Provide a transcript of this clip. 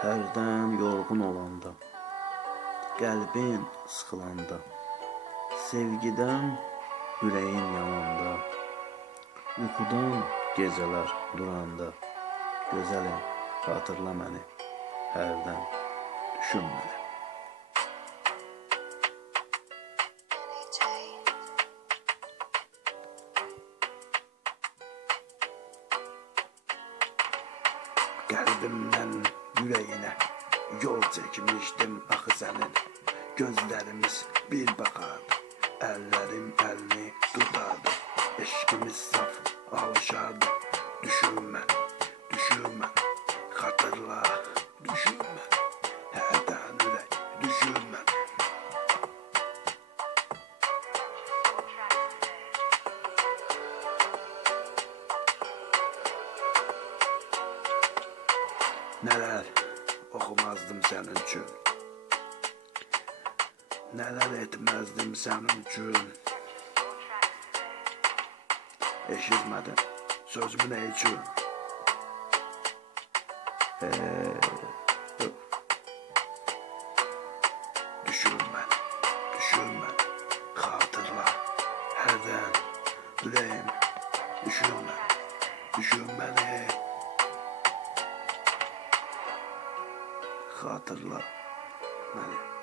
Hərdən yorğun olanda, qəlbin sıxılanda, sevgidən ürəyin yananda, yuxudan gecələr duranda, gözəlim, xatırla məni, hərdən düşün məni. Qəlbimdən ürəyinə yol çəkmişdim axı sənin. Gözlərimiz bir baxardı, əllərim əlini tutardı. Eşqimiz saf alışardı. Düşünmə, Neler okumazdım senin için. Neler etmezdim senin için. Eşitmedin sözümü ne için? Ee, öf. düşünme, düşünme, hatırla, herden, yüreğim, düşünme, düşünme ne? Hatırla beni.